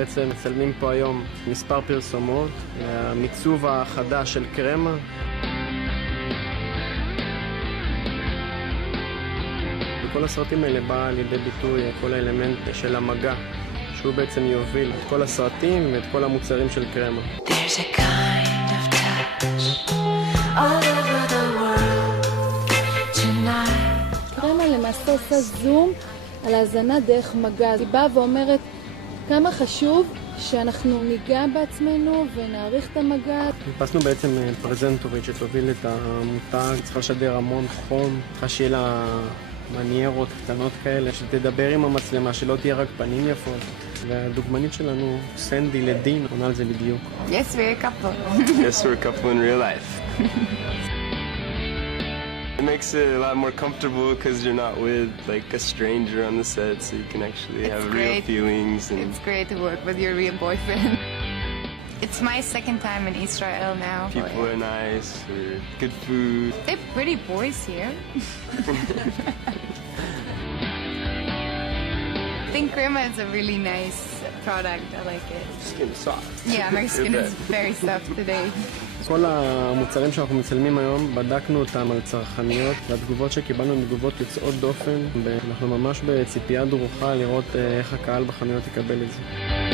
בעצם מצלמים פה היום מספר פרסומות, המיצוב החדש של קרמה. בכל הסרטים האלה בא לידי ביטוי כל האלמנט של המגע, שהוא בעצם יוביל את כל הסרטים ואת כל המוצרים של קרמה. There's a kind of touch all over the world tonight. קרמה למעשה עושה זום על ההזנה דרך מגע. היא באה ואומרת כמה חשוב שאנחנו ניגע בעצמנו ונעריך את המגע. חיפשנו בעצם פרזנטורית שתוביל את המותג, צריכה לשדר המון חום, צריכה שיהיה לה מניירות קטנות כאלה, שתדבר עם המצלמה, שלא תהיה רק פנים יפות. והדוגמנית שלנו, סנדי לדין, עונה על זה בדיוק. Yes, we're a couple. Yes, we're a couple in real life. It makes it a lot more comfortable because you're not with like a stranger on the set, so you can actually have real feelings. And It's great to work with your real boyfriend. It's my second time in Israel now. people are nice, or good food. They're pretty boys here. I think Crema is a really nice product. I like it. Skin is soft. Yeah, my skin is very soft today. כל המוצרים שאנחנו מצלמים היום, בדקנו אותם על צרכניות, והתגובות שקיבלנו הן תגובות יוצאות דופן, ואנחנו ממש בציפייה דרוכה לראות איך הקהל בחנויות יקבל את זה.